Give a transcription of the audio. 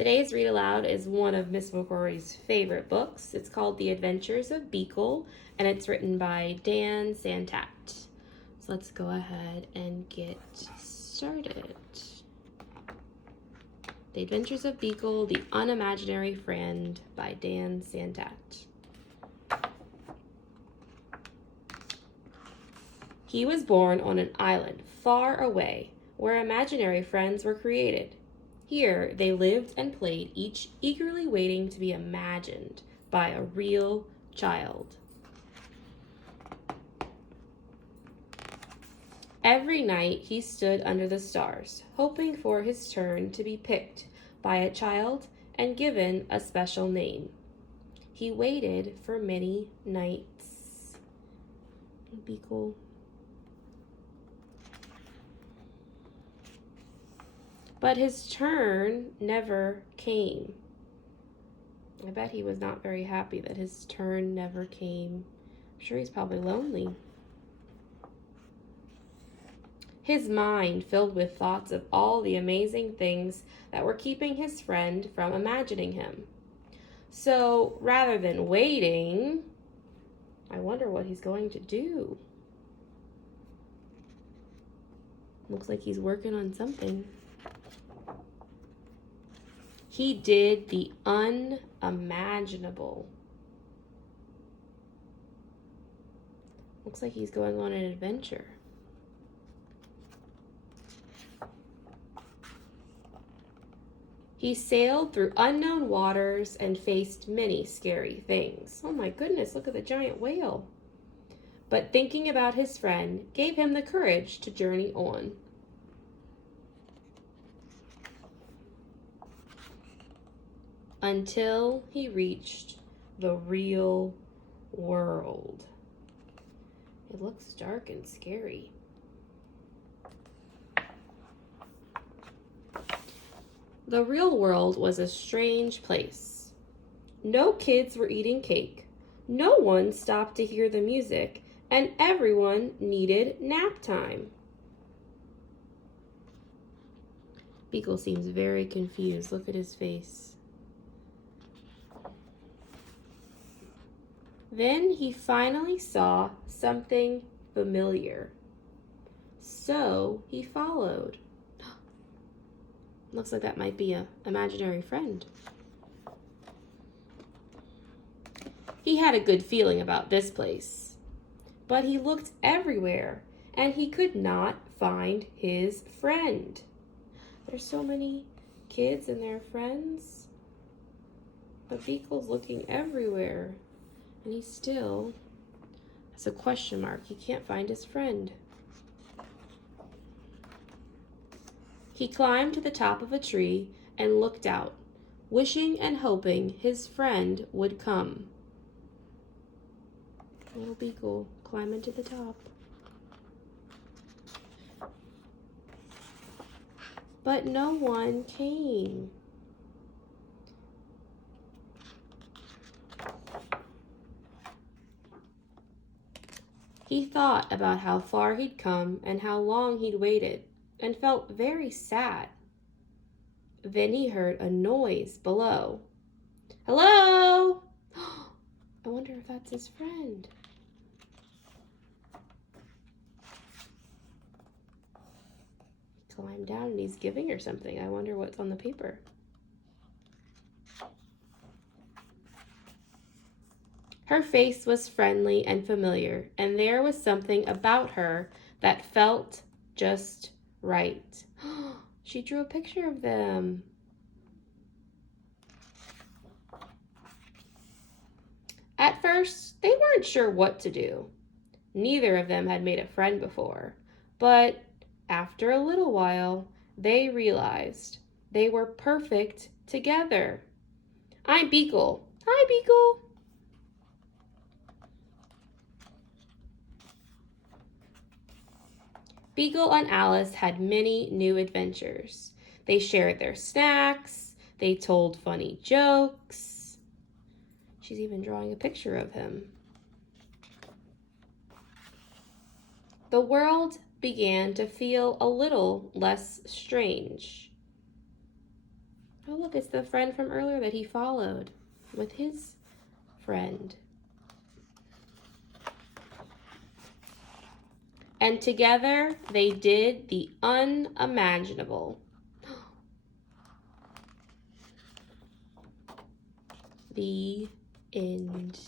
Today's read aloud is one of Miss McCrory's favorite books. It's called The Adventures of Beekle, and it's written by Dan Santat. So let's go ahead and get started. The Adventures of Beekle, The Unimaginary Friend by Dan Santat. He was born on an island far away where imaginary friends were created. Here they lived and played, each eagerly waiting to be imagined by a real child. Every night he stood under the stars, hoping for his turn to be picked by a child and given a special name. He waited for many nights. Beekle. But his turn never came. I bet he was not very happy that his turn never came. I'm sure he's probably lonely. His mind filled with thoughts of all the amazing things that were keeping his friend from imagining him. So rather than waiting, I wonder what he's going to do. Looks like he's working on something. He did the unimaginable. Looks like he's going on an adventure. He sailed through unknown waters and faced many scary things. Oh my goodness, look at the giant whale. But thinking about his friend gave him the courage to journey on. Until he reached the real world. It looks dark and scary. The real world was a strange place. No kids were eating cake. No one stopped to hear the music, and everyone needed nap time. Beekle seems very confused. Look at his face. Then he finally saw something familiar. So he followed. Looks like that might be an imaginary friend. He had a good feeling about this place, but he looked everywhere and he could not find his friend. There's so many kids and their friends, but Beekle's looking everywhere. And he still has a question mark. He can't find his friend. He climbed to the top of a tree and looked out, wishing and hoping his friend would come. Little Beekle climbing to the top. But no one came. He thought about how far he'd come and how long he'd waited, and felt very sad. Then he heard a noise below. Hello? I wonder if that's his friend. He climbed down and he's giving her something. I wonder what's on the paper. Her face was friendly and familiar, and there was something about her that felt just right. She drew a picture of them. At first, they weren't sure what to do. Neither of them had made a friend before, but after a little while, they realized they were perfect together. I'm Beekle. Hi, Beekle. Beekle and Alice had many new adventures. They shared their snacks. They told funny jokes. She's even drawing a picture of him. The world began to feel a little less strange. Oh, look, it's the friend from earlier that he followed with his friend. And together they did the unimaginable. The end.